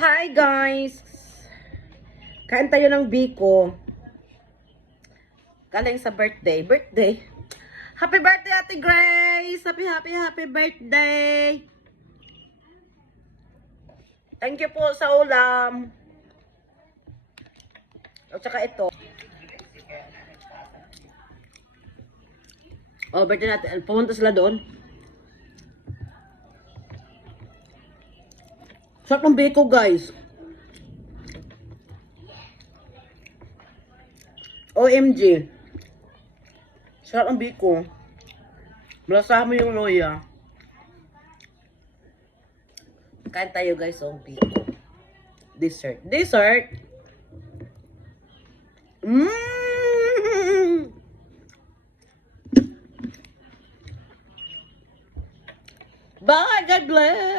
Hi guys! Kain tayo ng biko. Galing sa birthday. Happy birthday, Ate Grace! Happy birthday! Thank you po sa ulam. At saka ito. Oh, birthday natin. Pumunta sila doon. Sarap ng biko, guys. OMG. Sarap ng biko. Malasahan mo yung loya. Kain tayo, guys, ng biko. Dessert. Bye, God bless.